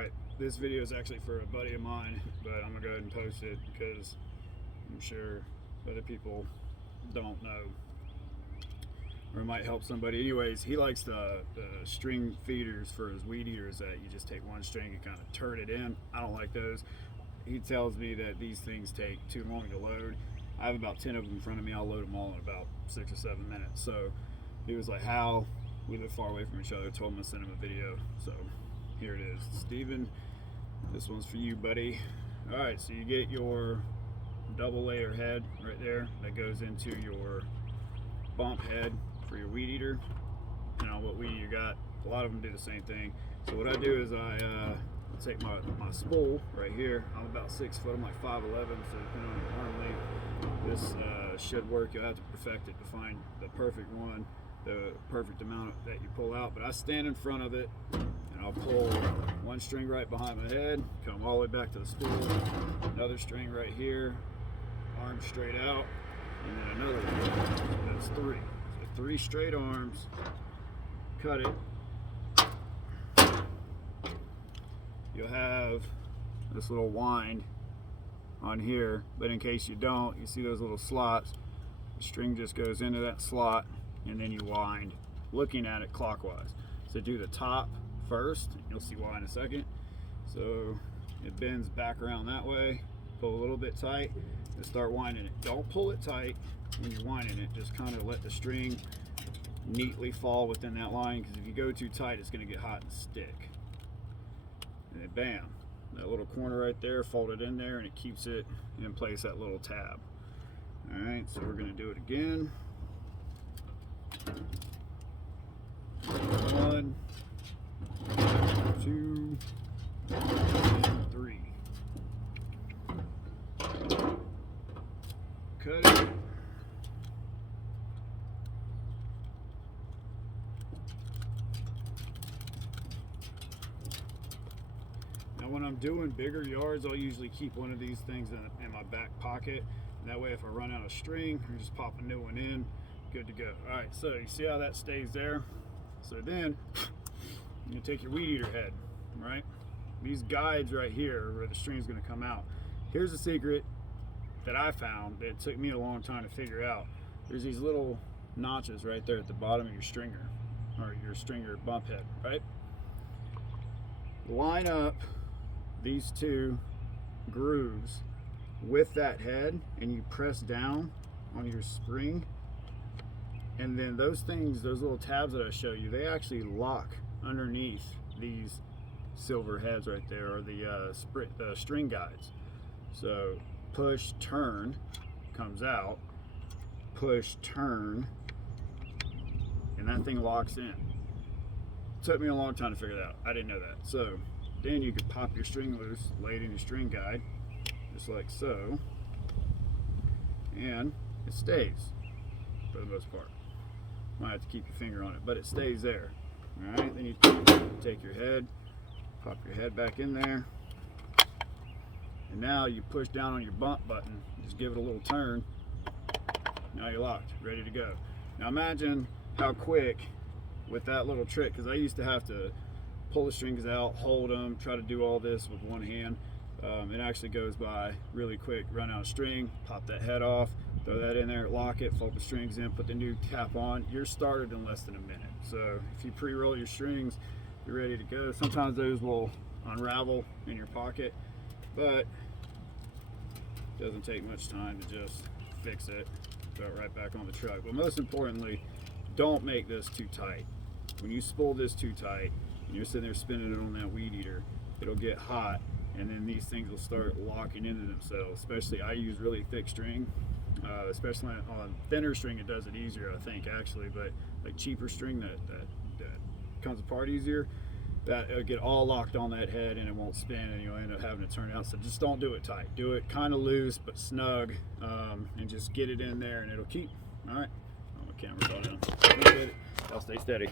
Alright, this video is actually for a buddy of mine, but I'm gonna go ahead and post it because I'm sure other people don't know, or it might help somebody. Anyways, he likes the string feeders for his weed eaters that you just take one string and kind of turn it in. I don't like those. He tells me that these things take too long to load. I have about 10 of them in front of me. I'll load them all in about 6 or 7 minutes. So he was like, "How?" We live far away from each other. Told him to send him a video. So here it is. Steven, this one's for you, buddy. All right, so you get your double layer head right there that goes into your bump head for your weed eater. And on what weed you got, a lot of them do the same thing. So what I do is I take my spool right here. I'm about 6 foot. I'm like 5'11", so depending on your arm length, this should work. You'll have to perfect it to find the perfect one, the perfect amount that you pull out. But I stand in front of it and I'll pull one string right behind my head, come all the way back to the spool, another string right here, arm straight out, and then another one. That's 3. So 3 straight arms, cut it. You'll have this little wind on here, but in case you don't, you see those little slots, the string just goes into that slot and then you wind looking at it clockwise. So do the top first, you'll see why in a second. So it bends back around that way, pull a little bit tight and start winding it. Don't pull it tight when you're winding it, just kind of let the string neatly fall within that line, because if you go too tight it's going to get hot and stick. And then bam, that little corner right there, fold it in there and it keeps it in place, that little tab. All right, so we're going to do it again. 1, 2, 3. Cut it. Now when I'm doing bigger yards, I'll usually keep one of these things in my back pocket. And that way if I run out of string, I just pop a new one in, good to go. All right, so you see how that stays there? So then you take your weed eater head, right? These guides right here where the string's gonna come out. Here's a secret that I found that took me a long time to figure out. There's these little notches right there at the bottom of your stringer, or your stringer bump head, right? Line up these 2 grooves with that head and you press down on your spring, and then those things, those little tabs that I show you, they actually lock underneath these silver heads right there, or the string guides. So push, turn, comes out, push, turn, and that thing locks in. Took me a long time to figure that out. I didn't know that. So then you could pop your string loose, lay it in your string guide, just like so, and it stays for the most part. Might have to keep your finger on it, but it stays there. All right, then you take your head, pop your head back in there, and now you push down on your bump button, just give it a little turn. Now you're locked, ready to go. Now imagine how quick with that little trick, because I used to have to pull the strings out, hold them, try to do all this with one hand. It actually goes by really quick. Run out of string, pop that head off, throw that in there, lock it, fold the strings in, put the new cap on. You're started in less than a minute. So if you pre-roll your strings, you're ready to go. Sometimes those will unravel in your pocket, but it doesn't take much time to just fix it, throw it right back on the truck. But most importantly, don't make this too tight. When you spool this too tight and you're sitting there spinning it on that weed eater, it'll get hot, and then these things will start locking into themselves. Especially, I use really thick string, especially on thinner string it does it easier, I think, actually, but like cheaper string that comes apart easier, that it'll get all locked on that head and it won't spin, and you'll end up having to turn it out. So just don't do it tight. Do it kind of loose but snug, and just get it in there and it'll keep. All right, oh, my camera's all down. Y'all stay steady.